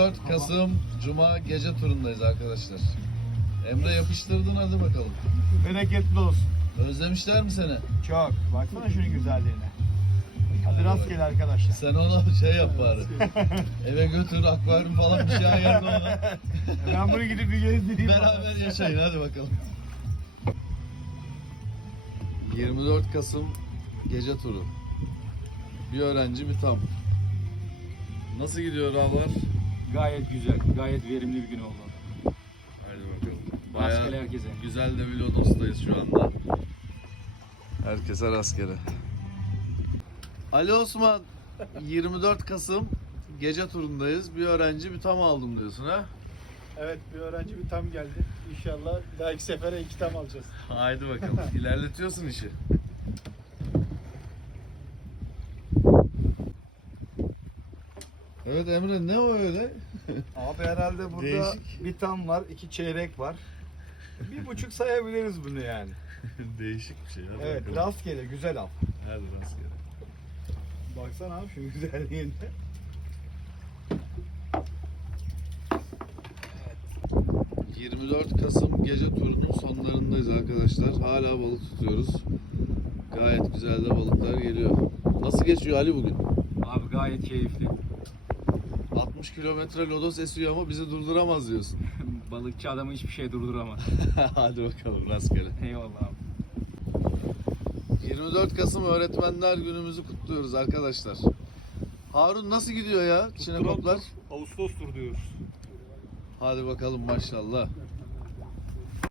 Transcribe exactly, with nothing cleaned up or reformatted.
dört Kasım Cuma gece turundayız arkadaşlar. Emre yapıştırdın, hadi bakalım. Bereketli olsun. Özlemişler mi seni? Çok. Baksana şunun güzelliğine. Hadi rastgele arkadaşlar. Sen ona şey yap bari. Eve götür, akvaryum falan bir şey ayarla ona. Ben bunu gidip bir gezdireyim. Beraber yaşayın, hadi bakalım. yirmi dört Kasım gece turu. Bir öğrenci bir tam. Nasıl gidiyor avlar? Gayet güzel, gayet verimli bir gün oldu. Hadi bakalım. Rastgele Bayağı herkese. güzel de bir Lodos'tayız şu anda. Herkese rastgele. Ali Osman, yirmi dört Kasım gece turundayız. Bir öğrenci bir tam aldım diyorsun ha? Evet, bir öğrenci bir tam geldi. İnşallah bir dahaki sefere iki tam alacağız. Haydi bakalım. İlerletiyorsun işi. Evet Emre, ne o öyle? Abi herhalde burada Değişik. bir tam var, iki çeyrek var. Bir buçuk sayabiliriz bunu yani. Değişik bir şey. Hadi Evet, bakalım. rastgele, güzel av. Hadi rastgele. Baksana abi şunun güzelliğine. yirmi dört Kasım gece turunun sonlarındayız arkadaşlar. Hala balık tutuyoruz. Gayet güzel de balıklar geliyor. Nasıl geçiyor Ali bugün? Abi gayet keyifli. altmış kilometre lodos esiyor ama bizi durduramaz diyorsun. Balıkçı adamı hiçbir şey durduramaz. Hadi bakalım rastgele. Eyvallah abi. yirmi dört Kasım Öğretmenler Günümüzü kutluyoruz arkadaşlar. Harun nasıl gidiyor ya? Çinekoplar. Ağustos tur diyoruz. Hadi bakalım maşallah.